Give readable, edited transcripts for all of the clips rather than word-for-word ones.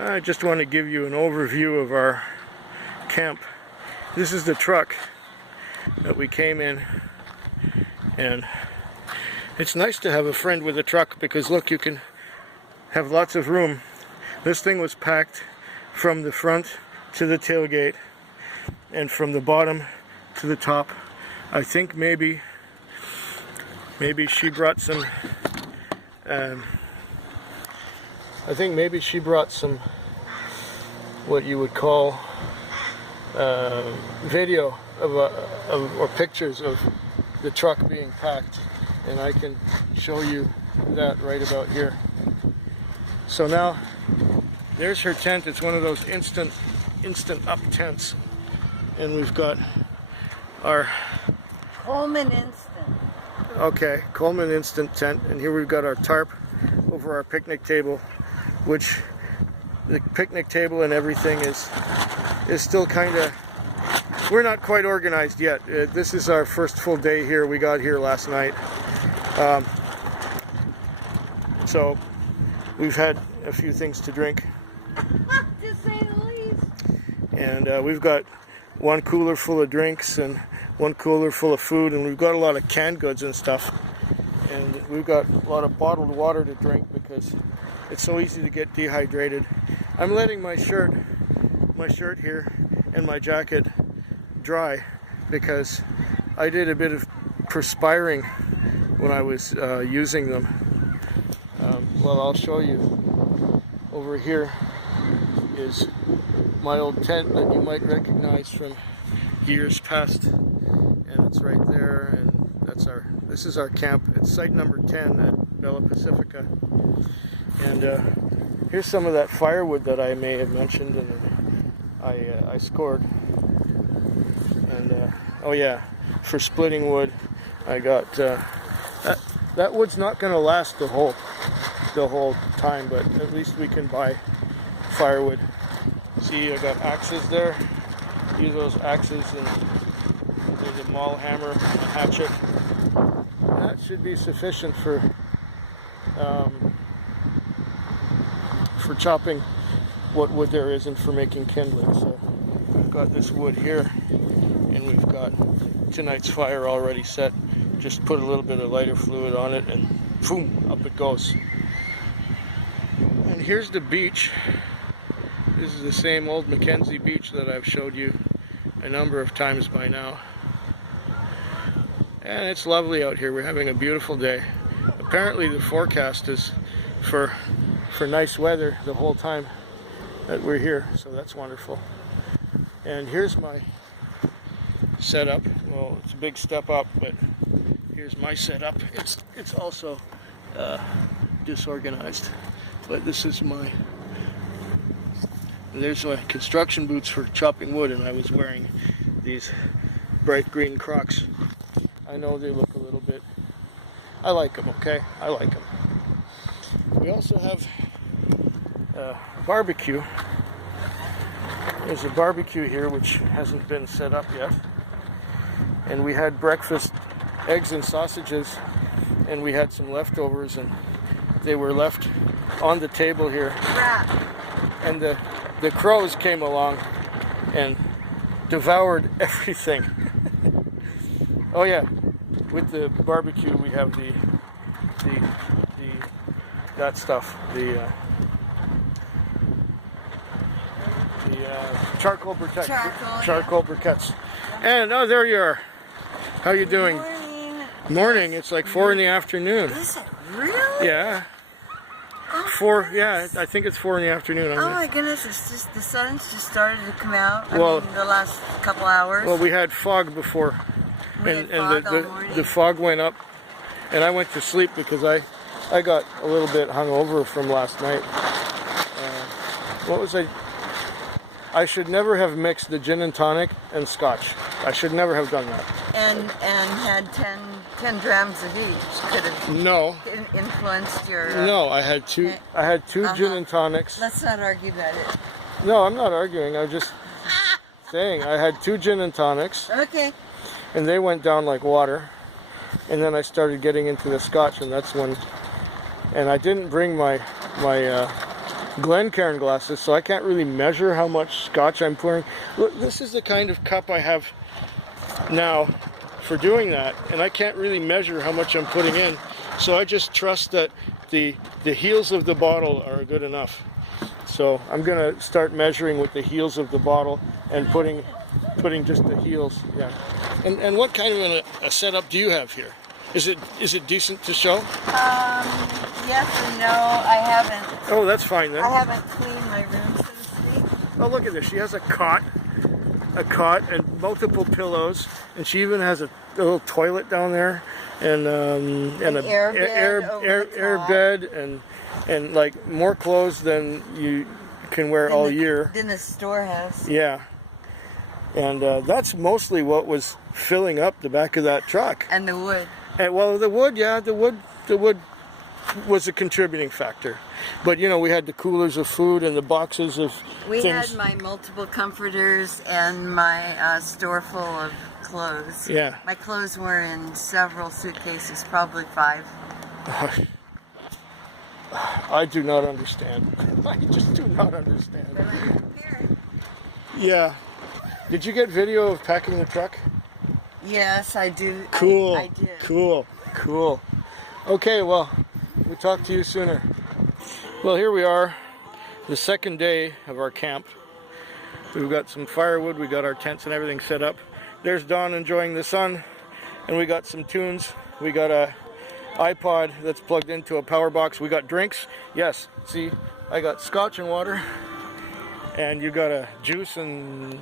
I just want to give you an overview of our camp. This is the truck that we came in, and it's nice to have a friend with a truck because look, you can have lots of room. This thing was packed from the front to the tailgate and from the bottom to the top. I think maybe she brought some what you would call video or pictures of the truck being packed, and I can show you that right about here. So now there's her tent. It's one of those instant up tents, and we've got our Coleman Instant. Okay, Coleman Instant tent, and here we've got our tarp over our picnic table, which the picnic table and everything is still kind of, we're not quite organized yet. This is our first full day here. We got here last night, so we've had a few things to drink, to say the least. and we've got one cooler full of drinks and one cooler full of food, and we've got a lot of canned goods and stuff, and we've got a lot of bottled water to drink because it's so easy to get dehydrated. I'm letting my shirt here and my jacket dry because I did a bit of perspiring when I was using them. Well, I'll show you. Over here is my old tent that you might recognize from years past, and it's right there, and this is our camp. It's site number 10 at Bella Pacifica, and here's some of that firewood that I may have mentioned, and I scored. And oh yeah, for splitting wood, I got that wood's not going to last the whole time, but at least we can buy firewood. See, I got axes there. Use those axes, and there's a maul hammer, a hatchet. That should be sufficient for chopping what wood there is and for making kindling. So we've got this wood here, and we've got tonight's fire already set. Just put a little bit of lighter fluid on it, and boom, up it goes. And here's the beach. This is the same old Mackenzie beach that I've showed you a number of times by now. And it's lovely out here. We're having a beautiful day. Apparently the forecast is for nice weather the whole time that we're here, so that's wonderful. And here's my setup. Well, it's a big step up, but here's my setup. It's also disorganized, but this is there's my construction boots for chopping wood, and I was wearing these bright green Crocs. I know they look a little bit, I like them, okay? I like them. We also have a barbecue. There's a barbecue here which hasn't been set up yet. And we had breakfast, eggs and sausages, and we had some leftovers, and they were left on the table here. And the crows came along and devoured everything. Oh yeah, with the barbecue we have that stuff, the charcoal briquettes. Charcoal briquettes. And oh, there you are. How you doing? Morning. It's like 4 in the afternoon. Is it really? Yeah. 4, yeah, I think it's 4 in the afternoon. Oh my goodness, it's just, the sun's just started to come out. Well, I mean, the last couple hours. Well, we had fog before, and the fog went up, and I went to sleep because I got a little bit hungover from last night. What was I should never have mixed the gin and tonic and scotch. I should never have done that. And had 10 drams of each. Could have influenced your... No, I had two gin and tonics. Let's not argue about it. No, I'm not arguing. I'm just saying I had 2 gin and tonics. Okay. And they went down like water. And then I started getting into the scotch, and that's when... And I didn't bring my Glencairn glasses, so I can't really measure how much scotch I'm pouring. Look, this is the kind of cup I have now for doing that, and I can't really measure how much I'm putting in, so I just trust that the heels of the bottle are good enough. So I'm gonna start measuring with the heels of the bottle and putting just the heels. Yeah. And what kind of a setup do you have here? Is it decent to show? Yes and no. I haven't. Oh, that's fine then. I haven't cleaned my room, so to speak. Oh, look at this. She has a cot and multiple pillows, and she even has a little toilet down there, and an air bed, and like more clothes than you can wear all year. Than the storehouse. Yeah. And that's mostly what was filling up the back of that truck. And the wood. And, well, the wood, yeah, the wood was a contributing factor. But you know, we had the coolers of food and the boxes of We things. had my multiple comforters and my store full of clothes. Yeah. My clothes were in several suitcases, probably 5. I do not understand. I just do not understand. Yeah. Did you get video of packing the truck? Yes, I do. Cool. I did. Cool. Okay, well, we'll talk to you sooner. Well, here we are, the second day of our camp. We've got some firewood, we got our tents and everything set up. There's Dawn enjoying the sun, and we got some tunes. We got a iPod that's plugged into a power box. We got drinks. Yes, see, I got scotch and water, and you got a juice and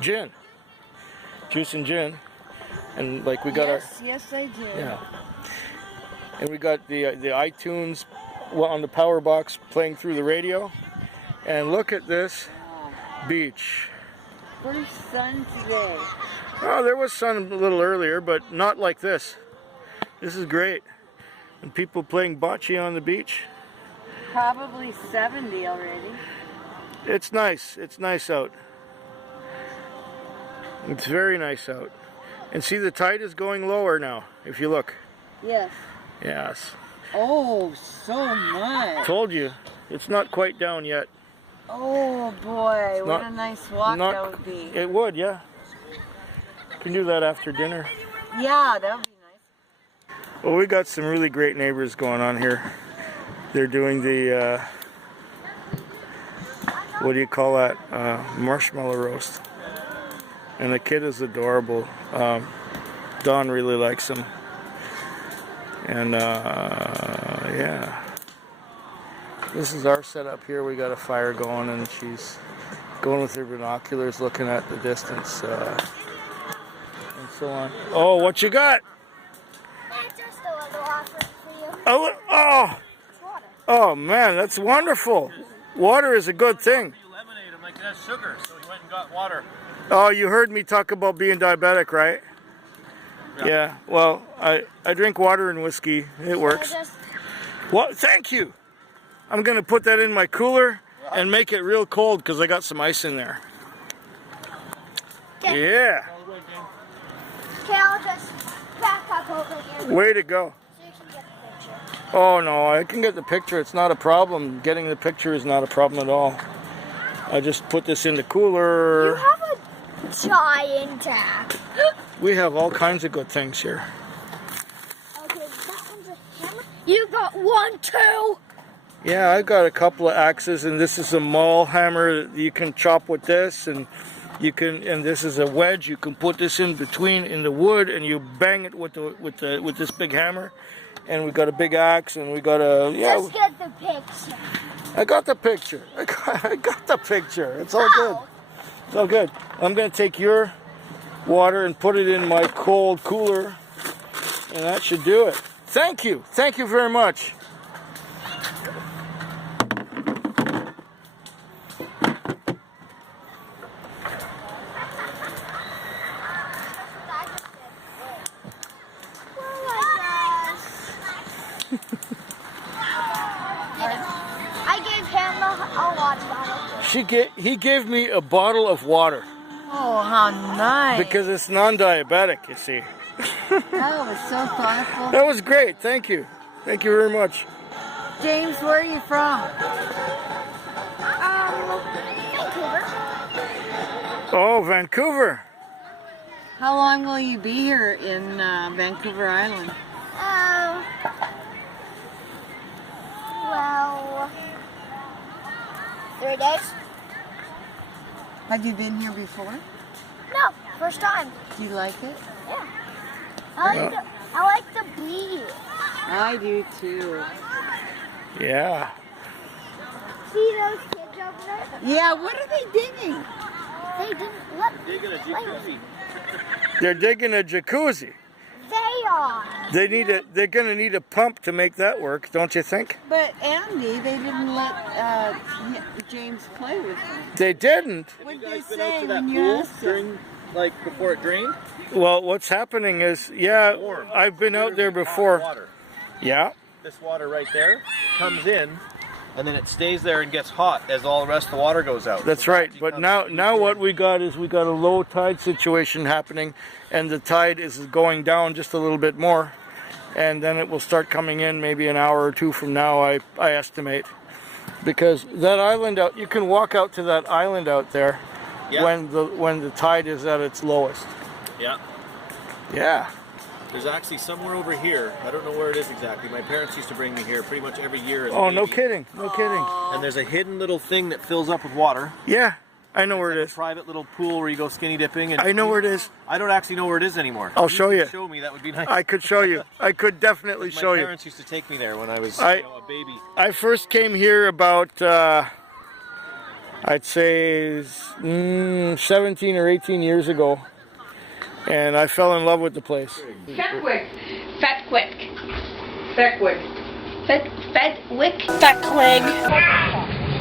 gin. Juice and gin. And like we got Yes, I did. yeah. And we got the iTunes on the power box playing through the radio. And look at this beach. First sun today. Oh, there was sun a little earlier, but not like this. This is great. And people playing bocce on the beach. Probably 70 already. It's nice. It's nice out. It's very nice out. And see, the tide is going lower now, if you look. Yes. Yes. Oh, so much. Told you. It's not quite down yet. Oh boy, what a nice walk that would be. It would, yeah. Can do that after dinner. Yeah, that would be nice. Well, we got some really great neighbors going on here. They're doing the, what do you call that? Marshmallow roast. And the kid is adorable. Dawn really likes him. And, yeah. This is our setup here. We got a fire going, and she's going with her binoculars, looking at the distance, and so on. Oh, what you got? Just a little offering for you. Oh, man, that's wonderful. Water is a good thing. Lemonade, I'm like, that's sugar, so he went and got water. Oh, you heard me talk about being diabetic, right? Yeah. Well, I drink water and whiskey. It works. What? Thank you. I'm gonna put that in my cooler and make it real cold because I got some ice in there. Yeah. Okay, I'll just back up over here Way to go. so you can get the picture. Oh no, I can get the picture. It's not a problem. Getting the picture is not a problem at all. I just put this in the You cooler. have a giant axe. We have all kinds of good things here. Okay, that one's a hammer. You got 1, 2. Yeah, I got a couple of axes, and this is a maul hammer that you can chop with this, and you can, and this is a wedge. You can put this in between in the wood, and you bang it with this big hammer. And we got a big axe, and we got a Just get the picture. I got the picture. I got the picture. It's all good. It's all good. I'm gonna take your water and put it in my cold cooler, and that should do it. Thank you. Thank you very much. I gave him a water bottle. He gave me a bottle of water Oh, how nice. because it's non-diabetic, you see. That was so thoughtful. That was great. Thank you. Thank you very much. James, where are you from? Oh, Vancouver. How long will you be here in Vancouver Island? Well, 3 days? Have you been here before? No, first time. Do you like it? Yeah. I like the beach. I do too. Yeah. See those kids over there? Yeah, what are they digging? They didn't let me Digging a play with jacuzzi. They're digging a jacuzzi. They are. They're gonna need a pump to make that work, don't you think? But Andy, they didn't let James play with them. They didn't. What did You they guys been say out to that when you pool asked them? during, like, before it drained? Well, what's happening is, yeah, Warm. I've been out there Literally hot before. Water. Yeah. This water right there comes in, and then it stays there and gets hot as all the rest of the water goes out. That's So right. it But becomes now what we got is we got a low tide situation happening, and the tide is going down just a little bit more, and then it will start coming in maybe an hour or two from now, I estimate. Because that island out, you can walk out to that island out there Yeah. when the tide is at its lowest. Yeah. Yeah. There's actually somewhere over here. I don't know where it is exactly. My parents used to bring me here pretty much every year. As a Oh, no baby. kidding. No kidding. And there's a hidden little thing that fills up with water. Yeah, I know where it A is. private little pool where you go skinny dipping. And I know where it is. I don't actually know where it is anymore. I'll If show could you. Show me, that would be nice. I could show you. I could definitely My show you. parents used to take me there when I was I- a baby. I first came here about, I'd say 17 or 18 years ago, and I fell in love with the place. Fetwick. Fetwick. Fetwick. Fetwick. Fetwig.